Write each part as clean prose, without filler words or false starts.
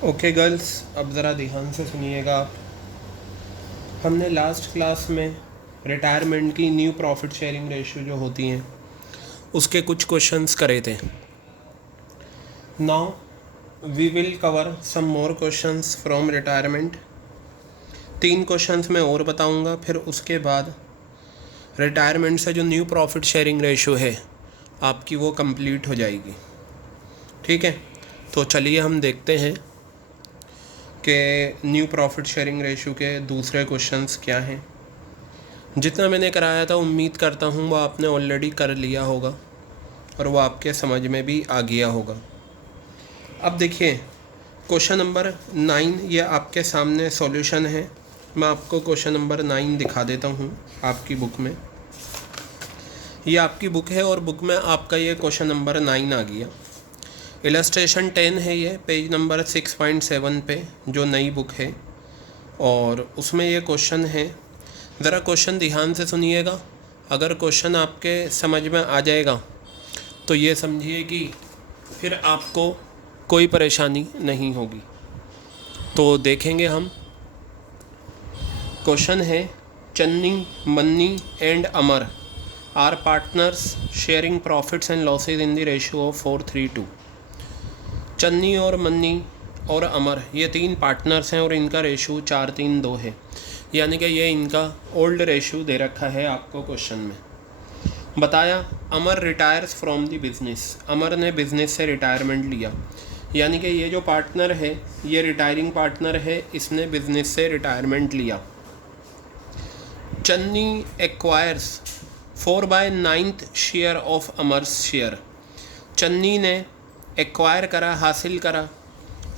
Okay girls, अब ज़रा ध्यान से सुनिएगा आप। हमने लास्ट क्लास में रिटायरमेंट की न्यू प्रॉफिट शेयरिंग रेशियो जो होती हैं उसके कुछ क्वेश्चंस करे थे। Now we will cover some more questions from retirement. 3 questions मैं और बताऊंगा, फिर उसके बाद रिटायरमेंट से जो न्यू प्रॉफिट शेयरिंग रेशियो है आपकी वो कंप्लीट हो जाएगी। ठीक है, तो चलिए हम देखते हैं कि न्यू प्रॉफिट शेयरिंग रेशियो के दूसरे क्वेश्चंस क्या हैं। जितना मैंने कराया था उम्मीद करता हूँ वो आपने ऑलरेडी कर लिया होगा और वो आपके समझ में भी आ गया होगा। अब देखिए क्वेश्चन नंबर 9, ये आपके सामने सॉल्यूशन है। मैं आपको क्वेश्चन नंबर 9 दिखा देता हूँ आपकी बुक में। ये आपकी बुक है और बुक में आपका ये क्वेश्चन नंबर 9 आ गया। इलस्ट्रेशन 10 है, ये पेज नंबर 6.7 पे जो नई बुक है, और उसमें ये क्वेश्चन है। ज़रा क्वेश्चन ध्यान से सुनिएगा। अगर क्वेश्चन आपके समझ में आ जाएगा तो ये समझिए कि फिर आपको कोई परेशानी नहीं होगी। तो देखेंगे हम। क्वेश्चन है, Channi, Manni and Amar are partners sharing profits and losses in the ratio of 4:3:2। Channi और मन्नी और अमर ये 3 पार्टनर्स हैं और इनका रेशो 4:3:2 है, यानी कि ये इनका ओल्ड रेशो दे रखा है आपको क्वेश्चन में। बताया अमर रिटायर्स फ्रॉम द बिजनेस, अमर ने बिजनेस से रिटायरमेंट लिया, यानी कि ये जो पार्टनर है ये रिटायरिंग पार्टनर है, इसने बिजनेस से रिटायरमेंट लिया। Channi acquires 4/9 share of अमर्स share, Channi ने एक्वायर करा, हासिल करा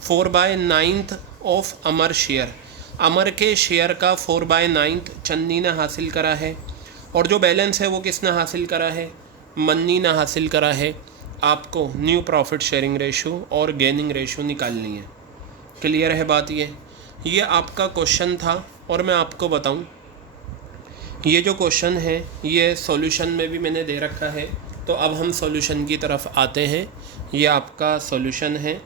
4/9 ऑफ अमर शेयर, अमर के शेयर का 4/9 चन्नी ने हासिल करा है, और जो बैलेंस है वो किसने हासिल करा है, मन्नी ने हासिल करा है। आपको न्यू प्रॉफिट शेयरिंग रेशो और गेनिंग रेशो निकालनी है। क्लियर है बात? ये आपका क्वेश्चन था। और मैं आपको बताऊं, ये जो क्वेश्चन है ये सॉल्यूशन में भी मैंने दे रखा है, तो अब हम सॉल्यूशन की तरफ आते हैं। ये आपका सॉल्यूशन है।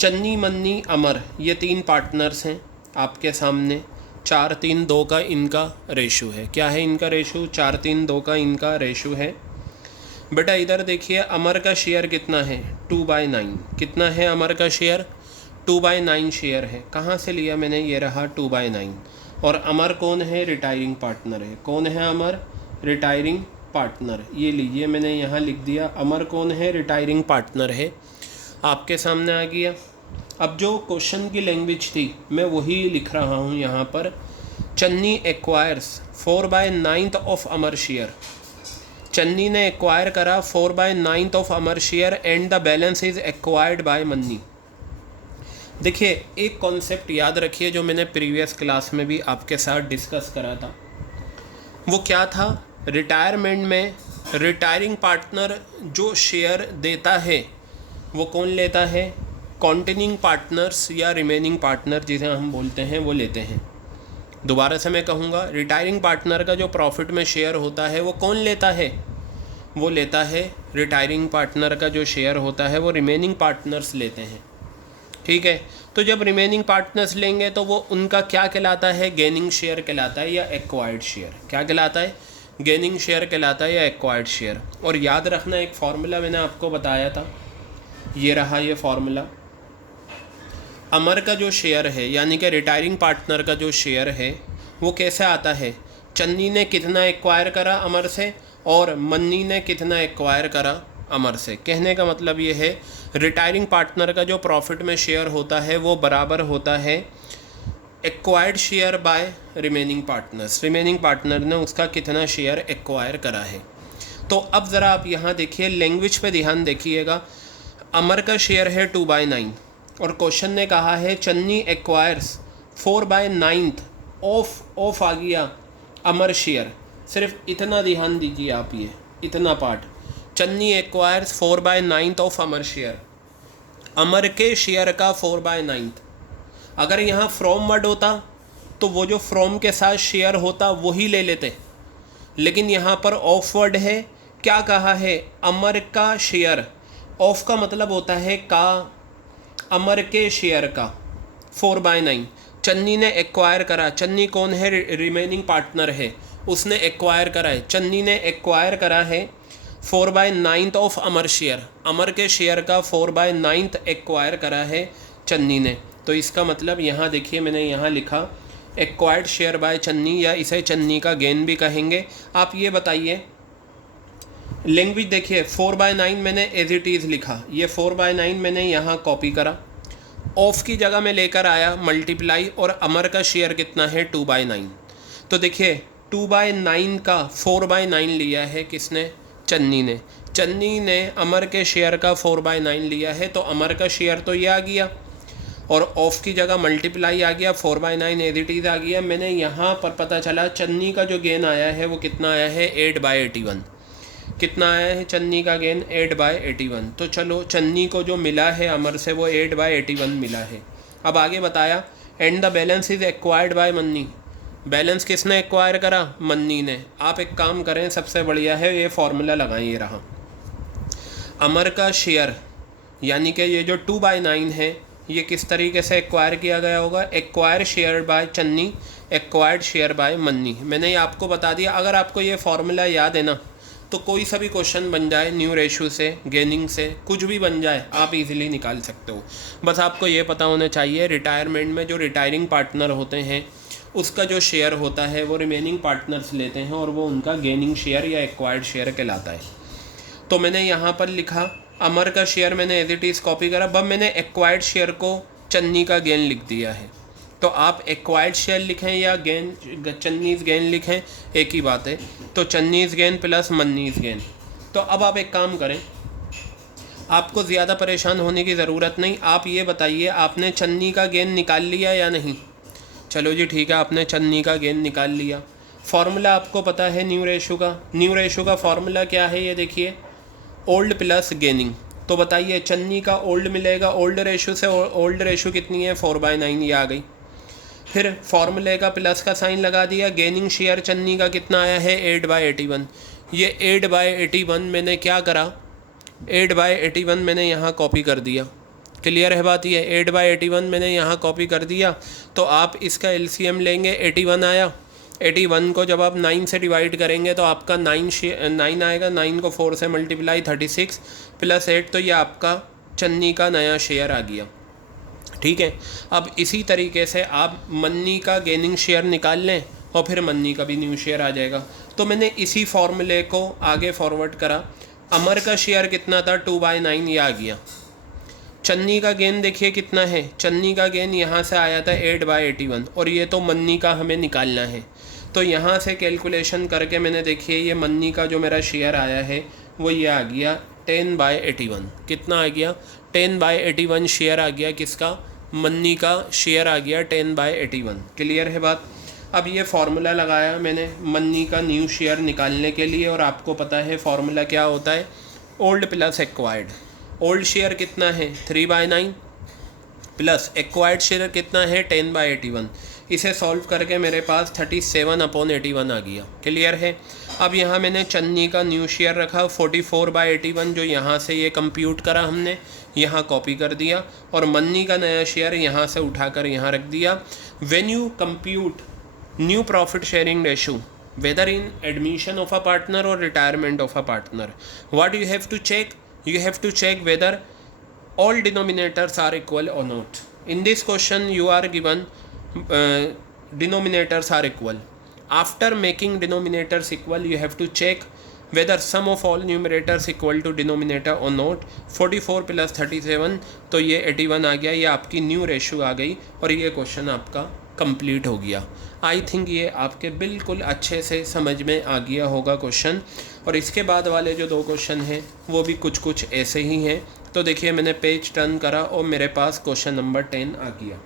चन्नी, मन्नी, अमर ये 3 पार्टनर्स हैं आपके सामने। 4:3:2 का इनका रेशो है। क्या है इनका रेशो? 4:3:2 का इनका रेशो है। बेटा इधर देखिए, अमर का शेयर कितना है? 2/9। कितना है अमर का शेयर? 2/9 शेयर है। कहाँ से लिया मैंने? ये रहा 2/9। और अमर कौन है? रिटायरिंग पार्टनर है। कौन है अमर? Retiring partner. ये लीजिए मैंने यहाँ लिख दिया, अमर कौन है? रिटायरिंग पार्टनर है। आपके सामने आ गया। अब जो क्वेश्चन की लैंग्वेज थी मैं वही लिख रहा हूँ यहाँ पर। Channi acquires 4/9 of Amar share, Channi ने एक्वायर करा 4/9 of Amar share and the balance is acquired by मन्नी। देखिए एक कॉन्सेप्ट याद रखिए जो मैंने प्रीवियस क्लास में भी आपके साथ डिस्कस करा था। वो क्या था? रिटायरमेंट में रिटायरिंग पार्टनर जो शेयर देता है वो कौन लेता है? कॉन्टिन्यूइंग पार्टनर्स या रिमेनिंग पार्टनर जिसे हम बोलते हैं वो लेते हैं। दोबारा से मैं कहूँगा, रिटायरिंग पार्टनर का जो प्रॉफिट में शेयर होता है वो कौन लेता है? वो लेता है रिटायरिंग पार्टनर का जो शेयर होता है वो रिमेनिंग पार्टनर्स लेते हैं। ठीक है, तो जब रिमेनिंग पार्टनर्स लेंगे तो वो उनका क्या कहलाता है? गेनिंग शेयर कहलाता है या एक्वायर्ड शेयर। क्या कहलाता है? गेनिंग शेयर कहलाता है या एक्वायर्ड शेयर। और याद रखना, एक फार्मूला मैंने आपको बताया था, ये रहा ये फार्मूला। अमर का जो शेयर है यानी कि रिटायरिंग पार्टनर का जो शेयर है वो कैसे आता है? चन्नी ने कितना एक्वायर करा अमर से और मन्नी ने कितना एक्वायर करा अमर से। कहने का मतलब ये है, रिटायरिंग पार्टनर का जो प्रॉफिट में शेयर होता है वो बराबर होता है acquired share by remaining partners. Remaining partner ने उसका कितना शेयर एक्वायर करा है। तो अब ज़रा आप यहाँ देखिए, लैंग्वेज पे ध्यान देखिएगा। अमर का शेयर है 2/9 और क्वेश्चन ने कहा है चन्नी एक्वायर्स 4/9 ऑफ आ गया अमर शेयर। सिर्फ इतना ध्यान दीजिए आप, ये इतना part, Channi acquires 4/9 of Amar share, Amar के शेयर का 4/9। अगर यहाँ फ्रॉम वर्ड होता तो वो जो फ्रॉम के साथ शेयर होता वही ले लेते, लेकिन यहाँ पर ऑफ वर्ड है। क्या कहा है? अमर का शेयर। ऑफ का मतलब होता है का, अमर के शेयर का 4/9 चन्नी ने एक्वायर करा। चन्नी कौन है? रिमेनिंग पार्टनर है, उसने एक्वायर करा है। चन्नी ने एक्वायर करा है 4/9 ऑफ अमर शेयर। अमर के शेयर का 4/9 एक्वायर करा है चन्नी ने। तो इसका मतलब यहाँ देखिए मैंने यहाँ लिखा एक्वायर्ड शेयर बाय चन्नी, या इसे चन्नी का गेन भी कहेंगे। आप ये बताइए, लैंग्वेज देखिए 4/9 मैंने एज इट इज़ लिखा, ये 4/9 मैंने यहाँ कॉपी करा, ऑफ की जगह में लेकर आया मल्टीप्लाई, और अमर का शेयर कितना है 2/9। तो देखिए 2/9 का 4/9 लिया है किसने? चन्नी ने। चन्नी ने अमर के शेयर का 4/9 लिया है, तो अमर का शेयर तो ये आ गया, और ऑफ की जगह मल्टीप्लाई आ गया, 4/9 एज इट इज़ आ गया। मैंने यहाँ पर पता चला चन्नी का जो गेन आया है वो कितना आया है 8/81। कितना आया है चन्नी का गेन? 8/81। तो चलो चन्नी को जो मिला है अमर से वो 8/81 मिला है। अब आगे बताया and the balance is acquired by मन्नी। बैलेंस किसने एक्वायर करा? मन्नी ने। आप एक काम करें, सबसे बढ़िया है ये फॉर्मूला लगाएं, ये रहा। अमर का शेयर यानी कि ये जो 2/9 है ये किस तरीके से एक्वायर किया गया होगा? Acquire share by Channi, acquired share by Manni. मैंने ये आपको बता दिया। अगर आपको ये फॉर्मूला याद है ना, तो कोई सा भी क्वेश्चन बन जाए, न्यू रेशो से, गेनिंग से, कुछ भी बन जाए, आप इजीली निकाल सकते हो। बस आपको ये पता होना चाहिए रिटायरमेंट में जो रिटायरिंग पार्टनर होते हैं उसका जो शेयर होता है वो रिमेनिंग पार्टनर्स लेते हैं, और वो उनका गेनिंग शेयर या एक्वायर्ड शेयर कहलाता है। तो मैंने यहाँ पर लिखा अमर का शेयर मैंने एज इट इज़ कॉपी करा, अब मैंने एक्वायर्ड शेयर को चन्नी का गेन लिख दिया है। तो आप एक्वायर्ड शेयर लिखें या गेन चन्नीज गेन लिखें, एक ही बात है। तो चन्नीज गेन प्लस मन्नीज गेन। तो अब आप एक काम करें, आपको ज़्यादा परेशान होने की ज़रूरत नहीं। आप ये बताइए आपने चन्नी का गेन निकाल लिया या नहीं? चलो जी ठीक है, आपने चन्नी का गेन निकाल लिया। फॉर्मूला आपको पता है न्यू रेशो का। न्यू रेशो का फॉर्मूला क्या है? ये देखिए, ओल्ड प्लस गेनिंग। तो बताइए चन्नी का ओल्ड मिलेगा, ओल्ड रेशो से ओल्ड रेशो कितनी है? 4/9, ये आ गई। फिर फॉर्मूले का प्लस का साइन लगा दिया। गेनिंग शेयर चन्नी का कितना आया है? 8/81। ये 8/81 मैंने क्या करा? 8/81 मैंने यहाँ कॉपी कर दिया। क्लियर है बात? ये 8/81 मैंने यहाँ कॉपी कर दिया। तो आप इसका एलसीएम लेंगे, 81 आया। 81 को जब आप 9 से डिवाइड करेंगे तो आपका 9 आएगा। 9 को 4 से मल्टीप्लाई 36 प्लस 8, तो ये आपका चन्नी का नया शेयर आ गया। ठीक है। अब इसी तरीके से आप मन्नी का गेनिंग शेयर निकाल लें और फिर मन्नी का भी न्यू शेयर आ जाएगा। तो मैंने इसी फॉर्मूले को आगे फॉरवर्ड करा। अमर का शेयर कितना था? 2/9, ये आ गया। चन्नी का गेन देखिए कितना है? चन्नी का गेन यहाँ से आया था 8/81, और ये तो मन्नी का हमें निकालना है। तो यहाँ से कैलकुलेशन करके मैंने देखिए ये मन्नी का जो मेरा शेयर आया है वो ये आ गया 10/81। कितना आ गया? 10/81 शेयर आ गया। किसका? मन्नी का शेयर आ गया 10/81। क्लियर है बात? अब ये फार्मूला लगाया मैंने मन्नी का न्यू शेयर निकालने के लिए, और आपको पता है फार्मूला क्या होता है? Old plus acquired. Old share कितना है? 3/9 प्लस एक्वायर्ड शेयर कितना है? 10/81। इसे सॉल्व करके मेरे पास 37/81 आ गया। क्लियर है? अब यहाँ मैंने चन्नी का न्यू शेयर रखा 44/81, जो यहाँ से ये कंप्यूट करा हमने, यहाँ कॉपी कर दिया, और मन्नी का नया शेयर यहाँ से उठाकर यहाँ रख दिया। When you compute new profit sharing ratio whether in admission of a partner or retirement of a partner, what you have to check? You have to check whether all denominators are equal or not. In this question you are given denominators are equal. After making denominators equal you have to check whether sum of all numerators equal to denominator or not. 44 plus 37, तो ये 81 आ गया। ये आपकी new ratio आ गई और ये question आपका complete हो गया। आई थिंक ये आपके बिल्कुल अच्छे से समझ में आ गया होगा क्वेश्चन। और इसके बाद वाले जो दो क्वेश्चन हैं वो भी कुछ कुछ ऐसे ही हैं। तो देखिए मैंने पेज टर्न करा और मेरे पास क्वेश्चन नंबर 10 आ गया,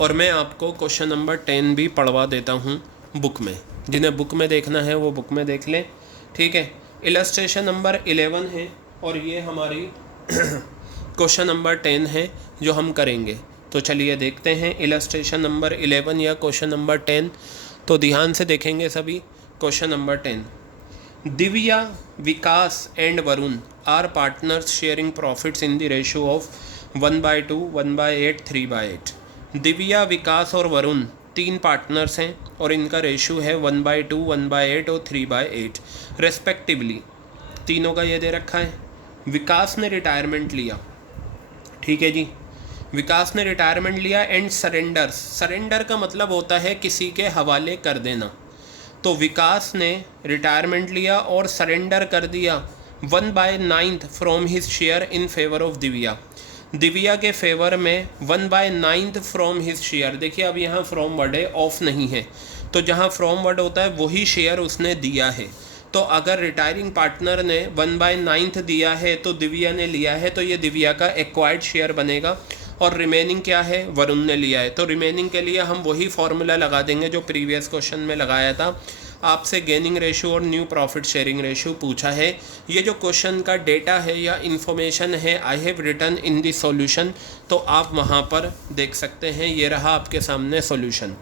और मैं आपको क्वेश्चन नंबर 10 भी पढ़वा देता हूँ बुक में। जिन्हें बुक में देखना है वो बुक में देख लें। ठीक है। इलस्ट्रेशन नंबर 11 है और ये हमारी क्वेश्चन नंबर 10 है जो हम करेंगे। तो चलिए देखते हैं इलस्ट्रेशन नंबर 11 या क्वेश्चन नंबर 10। तो ध्यान से देखेंगे सभी। Question number 10, Divya, Vikas and Varun are partners sharing profits in the ratio of 1/2, 1/8, 3/8। Divya, Vikas और वरुण 3 पार्टनर्स हैं और इनका रेशो है 1/2, 1/8 और 3/8 रेस्पेक्टिवली। तीनों का ये दे रखा है। विकास ने रिटायरमेंट लिया, ठीक है जी। विकास ने रिटायरमेंट लिया एंड सरेंडर्स। सरेंडर का मतलब होता है किसी के हवाले कर देना। तो विकास ने रिटायरमेंट लिया और सरेंडर कर दिया 1/9 from his share in favour of Divya. Divya के फेवर में 1/9 फ्रॉम हिज शेयर। देखिए अब यहाँ फ्रॉम वर्ड है, ऑफ नहीं है, तो जहाँ फ्रॉम वर्ड होता है वही शेयर उसने दिया है। तो अगर रिटायरिंग पार्टनर ने 1/9 दिया है तो दिव्या ने लिया है, तो ये दिव्या का एक्वायर्ड शेयर बनेगा। और रिमेनिंग क्या है, वरुण ने लिया है। तो रिमेनिंग के लिए हम वही फॉर्मूला लगा देंगे जो प्रीवियस क्वेश्चन में लगाया था। आपसे गेनिंग रेशो और न्यू प्रॉफिट शेयरिंग रेशो पूछा है। ये जो क्वेश्चन का डेटा है या इन्फॉर्मेशन है, I have written in the solution, तो आप वहाँ पर देख सकते हैं। ये रहा आपके सामने सॉल्यूशन।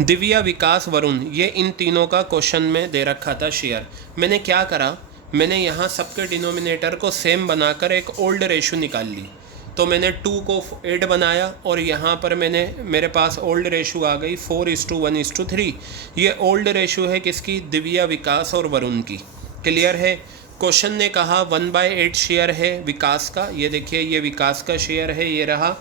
दिव्या, विकास, वरुण, ये इन तीनों का क्वेश्चन में दे रखा था शेयर। मैंने क्या करा, मैंने यहाँ सबके डिनोमिनेटर को सेम बनाकर एक ओल्ड रेशो निकाल ली। तो मैंने 2 को 8 बनाया और यहाँ पर मेरे पास ओल्ड रेशो आ गई 4:1:3। ये ओल्ड रेशो है किसकी, दिव्या, विकास और वरुण की। क्लियर है। क्वेश्चन ने कहा 1/8 शेयर है विकास का। ये देखिए ये विकास का शेयर है, ये रहा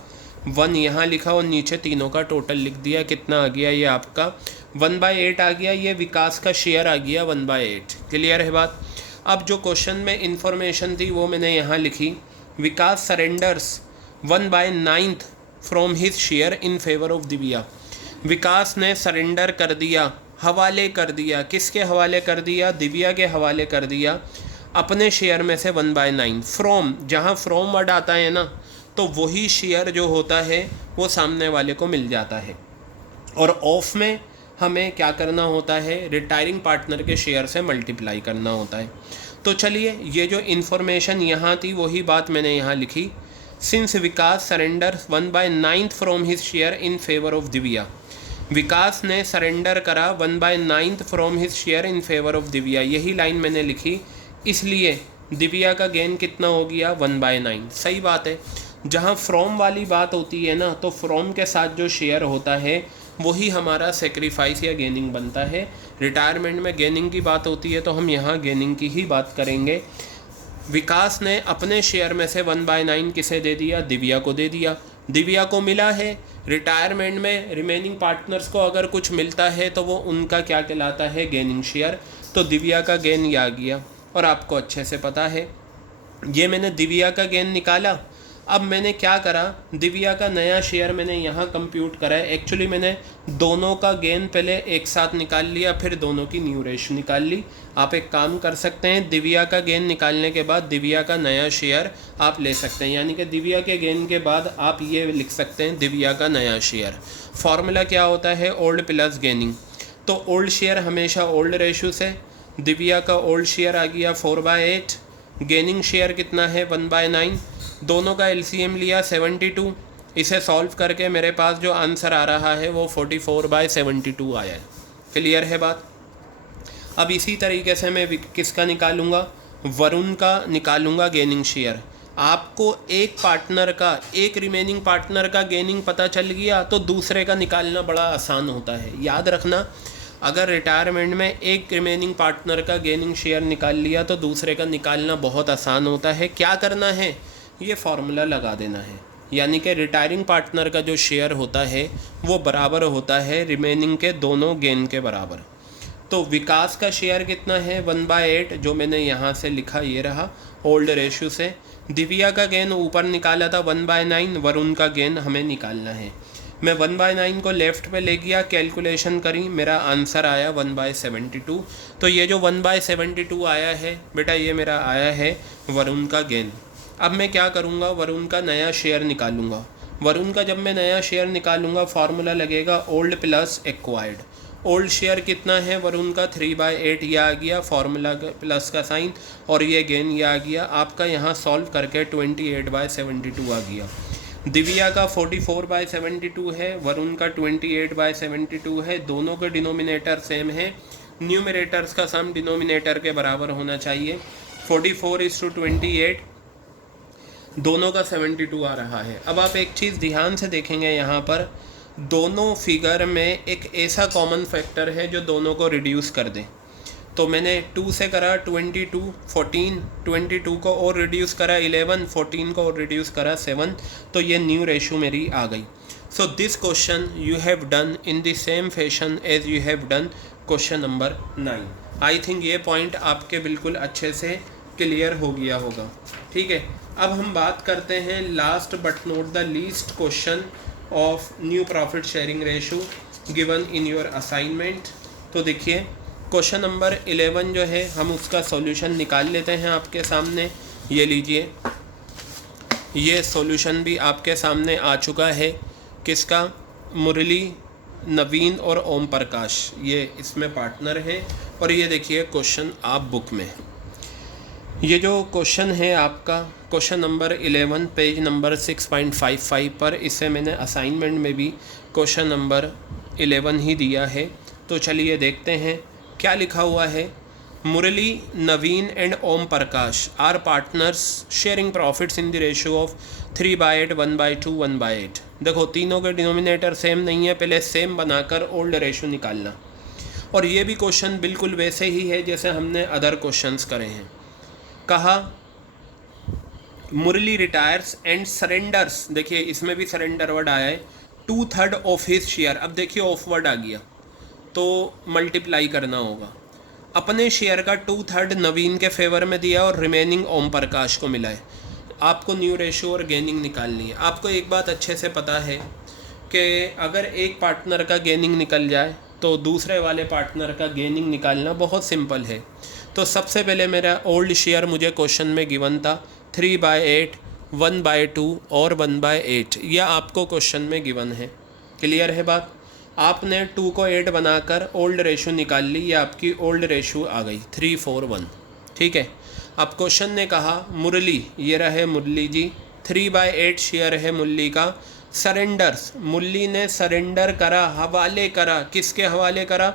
1 यहाँ लिखा और नीचे तीनों का टोटल लिख दिया। कितना आ गया, ये आपका 1/8 आ गया। ये विकास का शेयर आ गया 1/8। क्लियर है बात। अब जो क्वेश्चन में इंफॉर्मेशन थी वो मैंने यहाँ लिखी। Vikas surrenders 1/9 from his share in favour of Divya. Vikas ने सरेंडर कर दिया, हवाले कर दिया। किसके हवाले कर दिया, दिव्या के हवाले कर दिया अपने शेयर में से 1/9। फ्रॉम, जहाँ फ्रॉम वर्ड आता है ना, तो वही शेयर जो होता है वो सामने वाले को मिल जाता है। और ऑफ में हमें क्या करना होता है, रिटायरिंग पार्टनर के शेयर से मल्टीप्लाई करना होता है। तो चलिए ये जो इन्फॉर्मेशन यहाँ थी वही बात मैंने यहाँ लिखी। Since Vikas surrender 1/9 from his share in favour of Divya. Vikas ने सरेंडर करा 1/9 from his share in favour of Divya. यही लाइन मैंने लिखी, इसलिए दिव्या का गेन कितना हो गया 1/9। सही बात है। जहाँ फ्रॉम वाली बात होती है ना, तो फ्रॉम के साथ जो शेयर होता है वही हमारा सेक्रीफाइस या गेनिंग बनता है। रिटायरमेंट में गेनिंग की बात होती है तो हम यहाँ गेनिंग की ही बात करेंगे। विकास ने अपने शेयर में से 1/9 किसे दे दिया, दिव्या को दे दिया। दिव्या को मिला है। रिटायरमेंट में रिमेनिंग पार्टनर्स को अगर कुछ मिलता है तो वो उनका क्या कहलाता है, गेनिंग शेयर। तो दिव्या का गेन ये आ गया और आपको अच्छे से पता है। ये मैंने दिव्या का गेन निकाला। अब मैंने क्या करा, दिव्या का नया शेयर मैंने यहाँ कंप्यूट करा है। एक्चुअली मैंने दोनों का गेन पहले एक साथ निकाल लिया, फिर दोनों की न्यू रेशो निकाल ली। आप एक काम कर सकते हैं, दिव्या का गेन निकालने के बाद दिव्या का नया शेयर आप ले सकते हैं। यानी कि दिव्या के गेन के बाद आप ये लिख सकते हैं दिव्या का नया शेयर। फॉर्मूला क्या होता है, ओल्ड प्लस गेनिंग। तो ओल्ड शेयर हमेशा ओल्ड रेशो से। दिव्या का ओल्ड शेयर आ गया 4/8। गेनिंग शेयर कितना है 1/9। दोनों का एलसीएम लिया 72। इसे सॉल्व करके मेरे पास जो आंसर आ रहा है वो 44/72 आया है। क्लियर है बात। अब इसी तरीके से मैं किसका निकालूंगा, वरुण का निकालूंगा गेनिंग शेयर। आपको एक पार्टनर का, एक रिमेनिंग पार्टनर का गेनिंग पता चल गया तो दूसरे का निकालना बड़ा आसान होता है। याद रखना, अगर रिटायरमेंट में एक रिमेनिंग पार्टनर का गेनिंग शेयर निकाल लिया तो दूसरे का निकालना बहुत आसान होता है। क्या करना है, ये फार्मूला लगा देना है। यानी कि रिटायरिंग पार्टनर का जो शेयर होता है वो बराबर होता है रिमेनिंग के दोनों गेन के बराबर। तो विकास का शेयर कितना है 1/8, जो मैंने यहाँ से लिखा ये रहा ओल्ड रेशो से। दिव्या का गेन ऊपर निकाला था 1/9, वरुण का गेन हमें निकालना है। मैं 1/9 को लेफ़्ट पे ले गया, कैलकुलेशन करी, मेरा आंसर आया 1/72। तो ये जो 1/72 आया है बेटा, ये मेरा आया है वरुण का गेन। अब मैं क्या करूँगा, वरुण का नया शेयर निकालूंगा। वरुण का जब मैं नया शेयर निकालूंगा फार्मूला लगेगा old plus acquired. Old share कितना है वरुण का 3/8, यह आ गया फार्मूला प्लस का साइन, और ये गेन यह आ गया आपका। यहाँ सॉल्व करके 28/72 आ गया। दिव्या का 44/72 है, वरुण का 28/72 है। दोनों के डिनोमिनेटर सेम है। न्यूमरेटर्स का सम डिनोमिनेटर के बराबर होना चाहिए। 44:28। दोनों का 72 आ रहा है। अब आप एक चीज़ ध्यान से देखेंगे, यहाँ पर दोनों फिगर में एक ऐसा कॉमन फैक्टर है जो दोनों को रिड्यूस कर दे। तो मैंने 2 से करा 22, 14, 22 को और रिड्यूस करा 11, 14 को और रिड्यूस करा 7, तो ये न्यू रेशो मेरी आ गई। So this question you have done in the same fashion as you have done question number 9। I think ये पॉइंट आपके बिल्कुल अच्छे से क्लियर हो गया होगा। ठीक है, अब हम बात करते हैं last but not the least question of new profit sharing ratio given in your assignment. तो देखिए क्वेश्चन नंबर 11 जो है हम उसका सॉल्यूशन निकाल लेते हैं आपके सामने। ये लीजिए, ये सॉल्यूशन भी आपके सामने आ चुका है। किसका? मुरली, नवीन और ओम प्रकाश, ये इसमें पार्टनर हैं। और ये देखिए क्वेश्चन आप बुक में, ये जो क्वेश्चन है आपका क्वेश्चन नंबर 11 पेज नंबर 6.55 पर, इसे मैंने असाइनमेंट में भी क्वेश्चन नंबर 11 ही दिया है। तो चलिए देखते हैं क्या लिखा हुआ है। Murali, Naveen and Om Prakash are partners sharing profits in the ratio of 3/8, 1/2, 1/8। देखो तीनों के डिनोमिनेटर सेम नहीं है, पहले सेम बनाकर ओल्ड रेशो निकालना। और ये भी क्वेश्चन बिल्कुल वैसे ही है जैसे हमने अदर क्वेश्चंस करे हैं। कहा मुरली रिटायर्स एंड सरेंडर्स, देखिए इसमें भी सरेंडर वर्ड आया है, 2/3 ऑफ हिज शेयर। अब देखिए ऑफ वर्ड आ गया तो मल्टीप्लाई करना होगा। अपने शेयर का 2/3 नवीन के फेवर में दिया और रिमेनिंग ओम प्रकाश को मिला है। आपको न्यू रेशो और गेनिंग निकालनी है। आपको एक बात अच्छे से पता है कि अगर एक पार्टनर का गेनिंग निकल जाए तो दूसरे वाले पार्टनर का गेनिंग निकालना बहुत सिंपल है। तो सबसे पहले मेरा ओल्ड शेयर मुझे क्वेश्चन में गिवन था 3/8, 1/2 और 1/8, यह आपको क्वेश्चन में गिवन है। क्लियर है बात? आपने 2 को 8 बनाकर ओल्ड रेशो निकाल ली, ये आपकी ओल्ड रेशो आ गई 3/4/1। ठीक है, अब क्वेश्चन ने कहा मुरली, ये रहे मुरली जी, 3/8 शेयर है मुरली का। सरेंडर्स, मुरली ने सरेंडर करा, हवाले करा, किसके हवाले करा?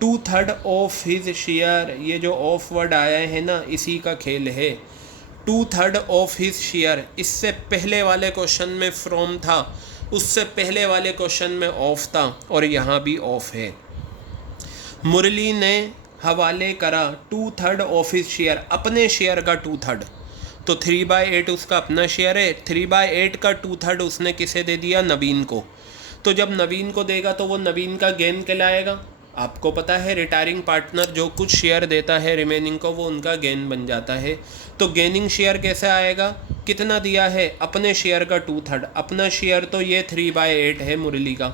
2/3 ऑफ हिज शेयर। ये जो ऑफ वर्ड आया है ना, इसी का खेल है। 2/3 ऑफ हिज शेयर, इससे पहले वाले क्वेश्चन में फ्रॉम था, उससे पहले वाले क्वेश्चन में ऑफ था और यहाँ भी ऑफ है। मुरली ने हवाले करा 2/3 ऑफ हिज शेयर, अपने शेयर का 2/3। तो 3/8 उसका अपना शेयर है, 3/8 का 2/3 उसने किसे दे दिया? नवीन को। तो जब नवीन को देगा तो वो नवीन का गेन कहलाएगा। आपको पता है रिटायरिंग पार्टनर जो कुछ शेयर देता है रिमेनिंग को, वो उनका गेन बन जाता है। तो गेनिंग शेयर कैसे आएगा? कितना दिया है? अपने शेयर का 2/3। अपना शेयर तो ये 3/8 है मुरली का,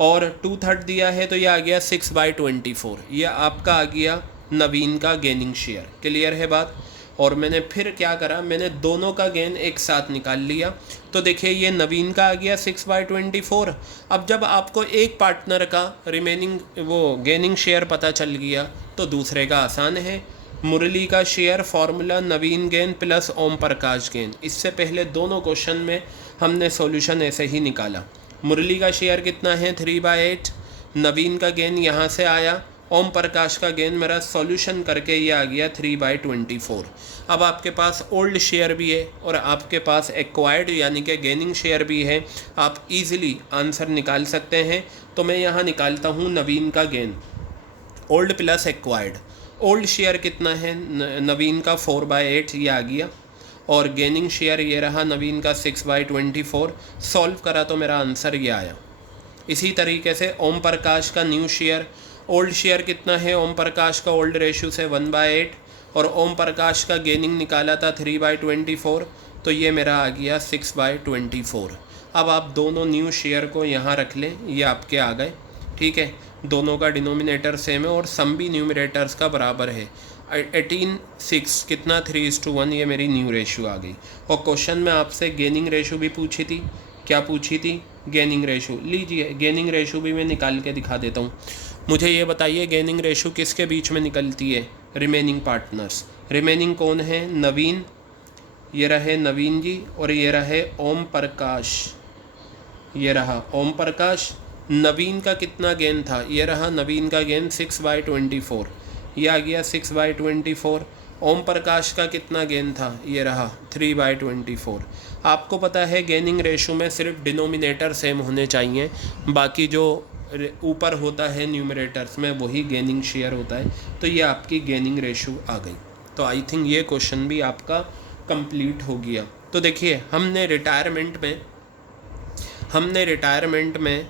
और 2/3 दिया है तो ये आ गया 6/24। ये आपका आ गया नवीन का गेनिंग शेयर। क्लियर है बात? और मैंने फिर क्या करा, मैंने दोनों का गेन एक साथ निकाल लिया। तो देखिए ये नवीन का आ गया 6/24। अब जब आपको एक पार्टनर का रिमेनिंग वो गेनिंग शेयर पता चल गया तो दूसरे का आसान है। मुरली का शेयर फॉर्मूला नवीन gain plus Om Prakash gain. इससे पहले दोनों क्वेश्चन में हमने सॉल्यूशन ऐसे ही निकाला। मुरली का शेयर कितना है? 3/8। नवीन का गेन यहाँ से आया, ओम प्रकाश का गेन मेरा सॉल्यूशन करके ये आ गया 3/24। अब आपके पास ओल्ड शेयर भी है और आपके पास एक्वायर्ड यानी कि गेनिंग शेयर भी है। आप इजीली आंसर निकाल सकते हैं। तो मैं यहाँ निकालता हूँ नवीन का gain, old plus acquired. Old share कितना है नवीन का? 4/8, ये आ गया। और गेनिंग शेयर ये रहा नवीन का 6/24। सॉल्व करा तो मेरा आंसर ये आया। इसी तरीके से ओम प्रकाश का न्यू शेयर, ओल्ड शेयर कितना है ओम प्रकाश का? ओल्ड रेशो से 1/8, और ओम प्रकाश का गेनिंग निकाला था 3/24, तो ये मेरा आ गया 6/24। अब आप दोनों न्यू शेयर को यहाँ रख लें, ये आपके आ गए। ठीक है, दोनों का डिनोमिनेटर सेम है और सम भी न्यूमरेटर्स का बराबर है। 18/6 कितना? 3:1, ये मेरी न्यू रेशो आ गई। और क्वेश्चन में आपसे गेनिंग रेशो भी पूछी थी। क्या पूछी थी? Gaining ratio. लीजिए गेनिंग रेशो भी मैं निकाल के दिखा देता हूँ। मुझे ये बताइए गेनिंग रेशो किसके बीच में निकलती है? Remaining partners. रिमेनिंग कौन है? नवीन, ये रहे नवीन जी, और ये रहे ओम प्रकाश। ये रहा ओम प्रकाश। नवीन का कितना गेन था? ये रहा नवीन का गेन 6/24, ये आ गया 6/24। ओम प्रकाश का कितना गेन था, ये रहा 3/24। आपको पता है गेनिंग रेशो में सिर्फ डिनोमिनेटर सेम होने चाहिए, बाकी जो ऊपर होता है न्यूमरेटर्स में वही गेनिंग शेयर होता है। तो ये आपकी गेनिंग रेशो आ गई। तो आई थिंक ये क्वेश्चन भी आपका कंप्लीट हो गया। तो देखिए हमने रिटायरमेंट में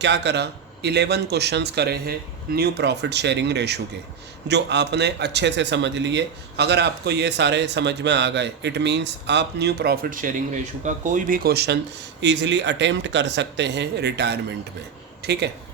क्या करा, 11 क्वेश्चंस करे हैं न्यू प्रॉफिट शेयरिंग रेशो के, जो आपने अच्छे से समझ लिए। अगर आपको ये सारे समझ में आ गए, इट मीन्स आप न्यू प्रॉफिट शेयरिंग रेशो का कोई भी क्वेश्चन ईजिली अटेम्प्ट कर सकते हैं रिटायरमेंट में। ठीक है।